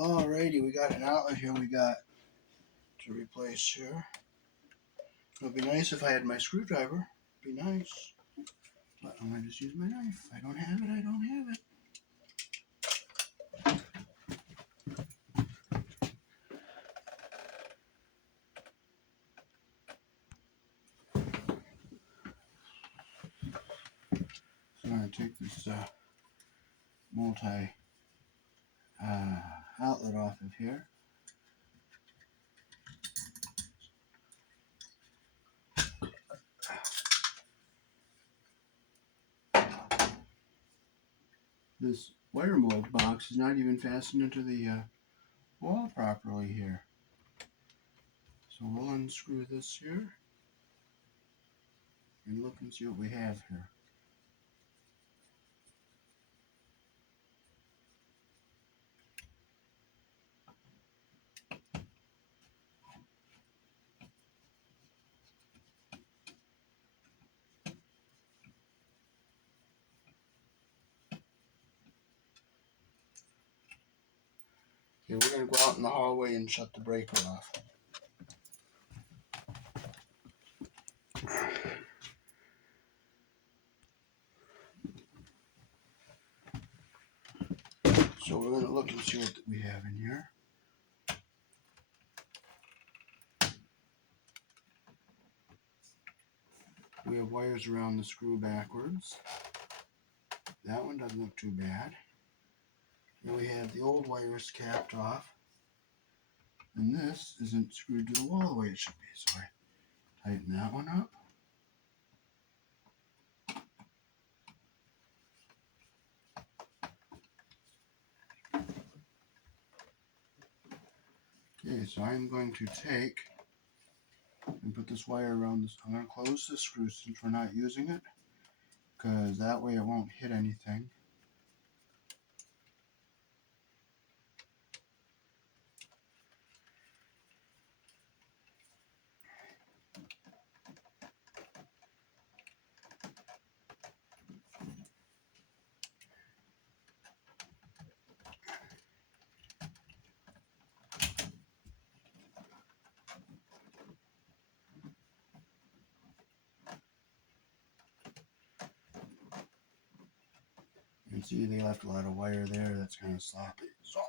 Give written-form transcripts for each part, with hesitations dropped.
Alrighty, we got an outlet here we got to replace here. It would be nice if I had my screwdriver. It'd be nice. But I'm going to just use my knife. I don't have it, I don't have it. So I'm going to take this multi outlet off of here. This wire mold box is not even fastened into the wall properly here. So we'll unscrew this here and look and see what we have here. Okay, we're going to go out in the hallway and shut the breaker off. So we're going to look and see what we have in here. We have wires around the screw backwards. That one doesn't look too bad. Then we have the old wires capped off. And this isn't screwed to the wall the way it should be. So I tighten that one up. Okay, so I'm going to take and put this wire around this. I'm going to close the screw since we're not using it, because that way it won't hit anything. You can see they left a lot of wire there. That's kind of sloppy. So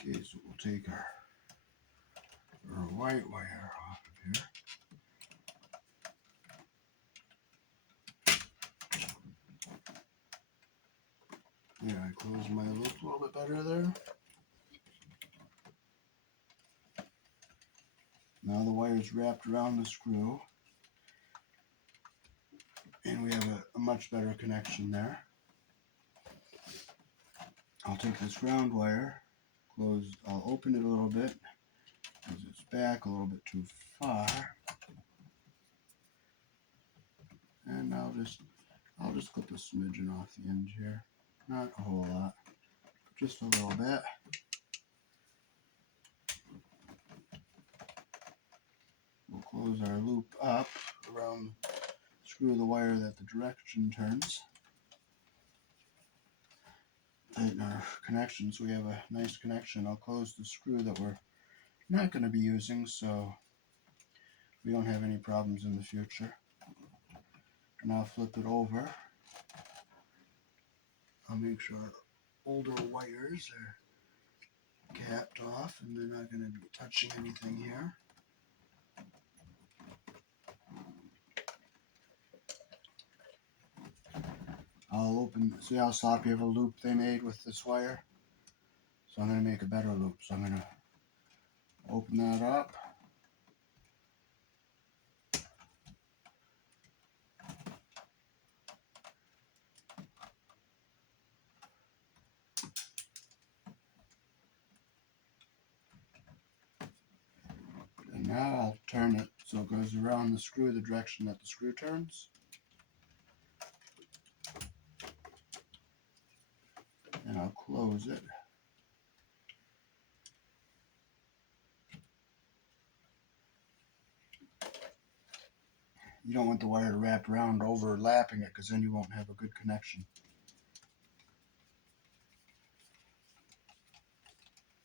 okay, so we'll take our white wire off of here. Yeah, I closed my loop a little bit better there. Now the wire is wrapped around the screw, and we have a much better connection there. I'll take this ground wire, I'll open it a little bit, because it's back a little bit too far. And I'll just clip a smidgen off the end here. Not a whole lot, just a little bit. We'll close our loop up around the screw of the wire that the direction turns. Tighten our connection so we have a nice connection. I'll close the screw that we're not going to be using so we don't have any problems in the future. And I'll flip it over. I'll make sure our older wires are capped off and they're not going to be touching anything here. I'll see how sloppy of a loop they made with this wire? So I'm going to make a better loop. So I'm going to open that up. And now I'll turn it So it goes around the screw the direction that the screw turns. And I'll close it. You don't want the wire to wrap around overlapping it, because then you won't have a good connection.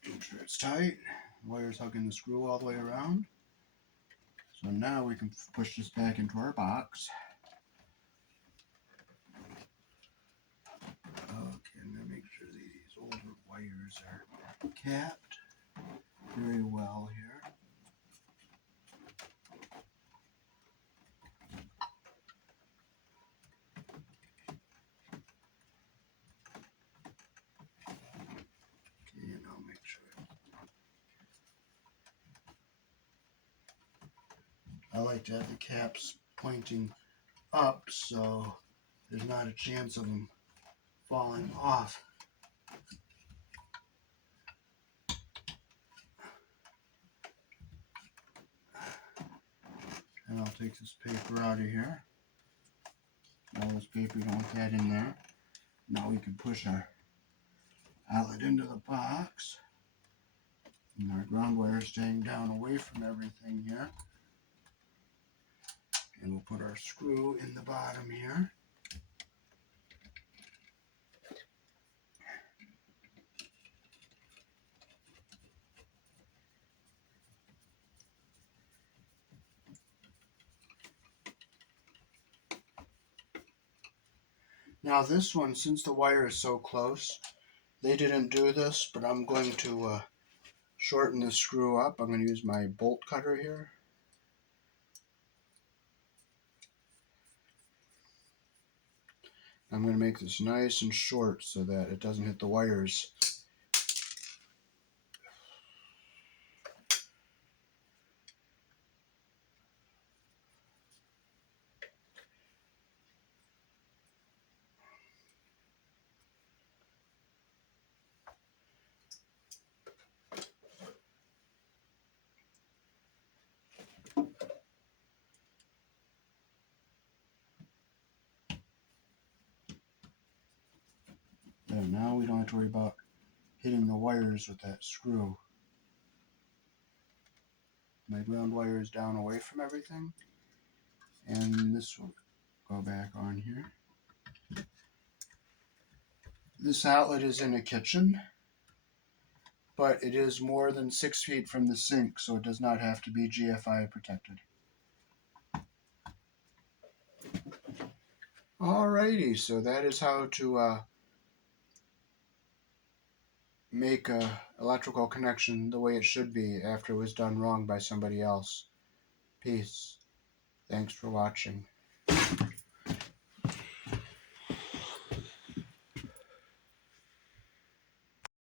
Make sure it's tight. The wire's hugging the screw all the way around. So now we can push this back into our box. Okay, I'm going to make sure these older wires are capped very well here. And I'll make sure. I like to have the caps pointing up so there's not a chance of them falling off. And I'll take this paper out of here. All this paper, you don't want that in there. Now we can push our outlet into the box. And our ground wire is staying down away from everything here. And we'll put our screw in the bottom here. Now this one, since the wire is so close, they didn't do this, but I'm going to shorten the screw up. I'm going to use my bolt cutter here. I'm going to make this nice and short so that it doesn't hit the wires. And now we don't have to worry about hitting the wires with that screw. My ground wire is down away from everything. And this will go back on here. This outlet is in a kitchen, but it is more than 6 feet from the sink, so it does not have to be GFI protected. Alrighty, so that is how to make a electrical connection the way it should be after it was done wrong by somebody else. Peace. Thanks for watching.